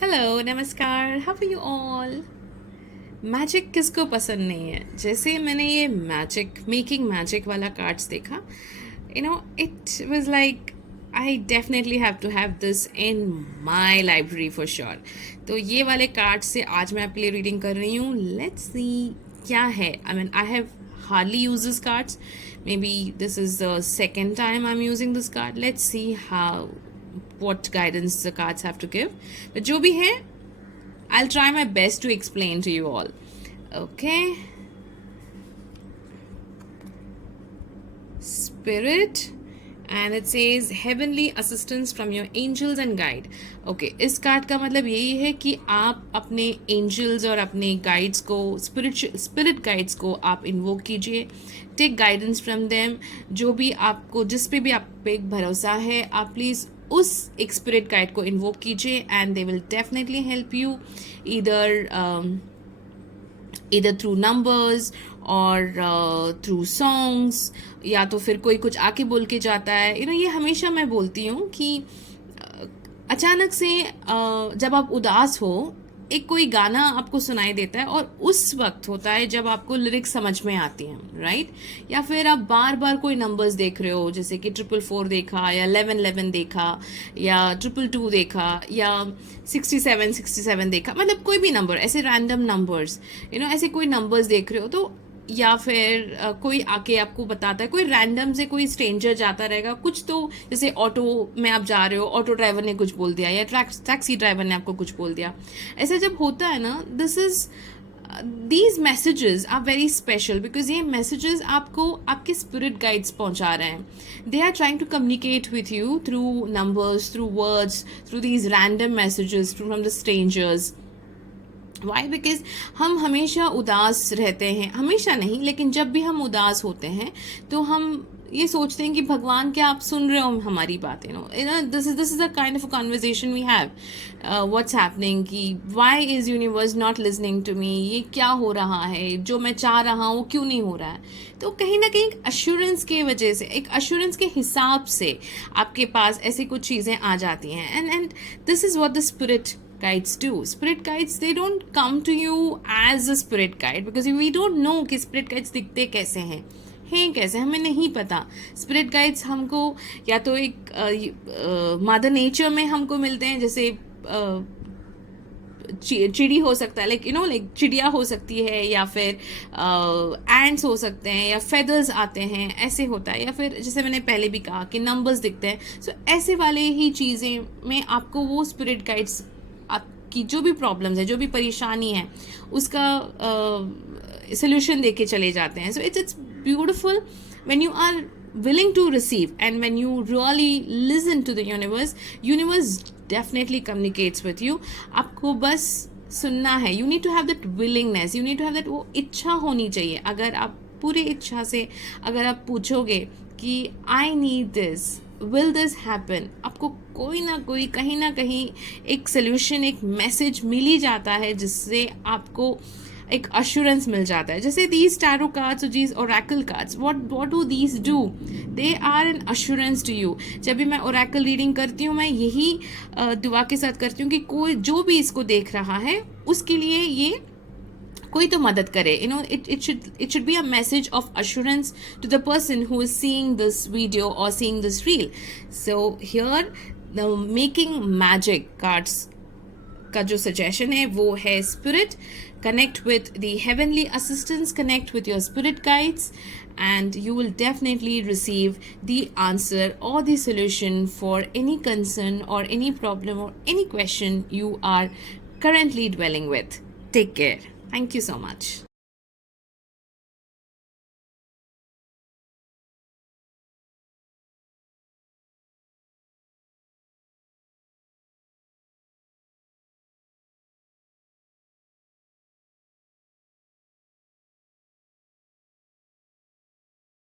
Hello नमस्कार, how are you all. Magic किसको पसंद नहीं है। जैसे मैंने ये मैजिक मेकिंग मैजिक वाला कार्ड्स देखा, it was like I definitely have to have this in my library for sure. तो ये वाले कार्ड्स से आज मैं आपके लिए रीडिंग कर रही हूँ। लेट्स सी क्या है। I have hardly used this cards. Maybe this is the second time I'm using this card. Let's see how what guidance the cards have to give. But जो भी है, I'll try my best to explain to you all. Okay. Spirit. And it says heavenly assistance from your angels and guide. Okay, इस card का मतलब यही है कि आप अपने एंजल्स और अपने गाइड्स को स्पिरिट गाइड्स को आप इन्वोक कीजिए। Take guidance from them. जो भी आपको जिस पे भी आप पे भरोसा है, आप प्लीज़ उस एक स्पिरिट गाइड को इन्वोक कीजिए and they will definitely help you इधर थ्रू नंबर्स और थ्रू सॉन्ग्स, या तो फिर कोई कुछ आके बोल के जाता है। ये हमेशा मैं बोलती हूँ कि अचानक से जब आप उदास हो, एक कोई गाना आपको सुनाई देता है और उस वक्त होता है जब आपको लिरिक्स समझ में आती हैं, राइट। या फिर आप बार बार कोई नंबर्स देख रहे हो, जैसे कि 444 देखा या 1111 देखा या 222 देखा या 6767 देखा, मतलब कोई भी नंबर, ऐसे रैंडम नंबर्स, ऐसे कोई नंबर्स देख रहे हो तो, या फिर कोई आके आपको बताता है, कोई रैंडम से कोई स्ट्रेंजर जाता रहेगा कुछ, तो जैसे ऑटो में आप जा रहे हो, ऑटो ड्राइवर ने कुछ बोल दिया या टैक्सी ड्राइवर ने आपको कुछ बोल दिया। ऐसा जब होता है ना, these messages are very special because ये messages आपको आपके spirit guides पहुंचा रहे हैं। They are trying to communicate with you through numbers, through words, through these random messages from the strangers. Why? Because हम हमेशा उदास रहते हैं, हमेशा नहीं लेकिन जब भी हम उदास होते हैं तो हम ये सोचते हैं कि भगवान क्या आप सुन रहे हो हमारी बातें। This is a kind of a conversation we have, what's happening, कि why is universe not listening to me, ये क्या हो रहा है, जो मैं चाह रहा हूँ क्यों नहीं हो रहा है। तो कहीं ना कहीं अश्योरेंस के वजह से, एक अश्योरेंस के हिसाब से आपके पास ऐसी कुछ चीज़ें आ जाती हैं। And this is what the spirit guides do. Spirit guides, they don't come to you as a spirit guide because we don't know कि spirit guides दिखते कैसे हैं कैसे, हमें नहीं पता। स्पिरिट गाइड्स हमको या तो एक मदर नेचर में हमको मिलते हैं, जैसे चिड़ी हो सकता है, लाइक चिड़िया हो सकती है, या फिर एंड्स हो सकते हैं, या फेदर्स आते हैं, ऐसे होता है। या फिर जैसे मैंने पहले भी कहा कि नंबर्स दिखते हैं। सो ऐसे वाले ही चीज़ें में आपको वो स्पिरिट गाइड्स आपकी जो भी प्रॉब्लम्स है, जो भी परेशानी है, उसका सोल्यूशन दे के चले जाते हैं। So it's beautiful when you are willing to receive and when you really listen to the universe definitely communicates with you. आपको बस सुनना है, you need to have that willingness, you need to have that, वो इच्छा होनी चाहिए। अगर आप पूरी इच्छा से अगर आप पूछोगे कि I need this, will this happen, आपको कोई ना कोई कहीं ना कहीं एक सोल्यूशन, एक मैसेज मिल ही जाता है, जिससे आपको एक अश्योरेंस मिल जाता है। जैसे दीज टैरो कार्ड्स और these oracle cards, what do these do, they are an assurance to you. जब भी मैं ओरेकल रीडिंग करती हूँ, मैं यही दुआ के साथ करती हूँ कि कोई जो भी इसको देख रहा है उसके लिए ये कोई तो मदद करे। It should be a message of assurance to the person who is seeing this video or seeing this reel. So here the making magic cards का जो सजेशन है वो है spirit, connect with the heavenly assistance, connect with your spirit guides, and you will definitely receive the answer or the solution for any concern or any problem or any question you are currently dwelling with. Take care. Thank you so much.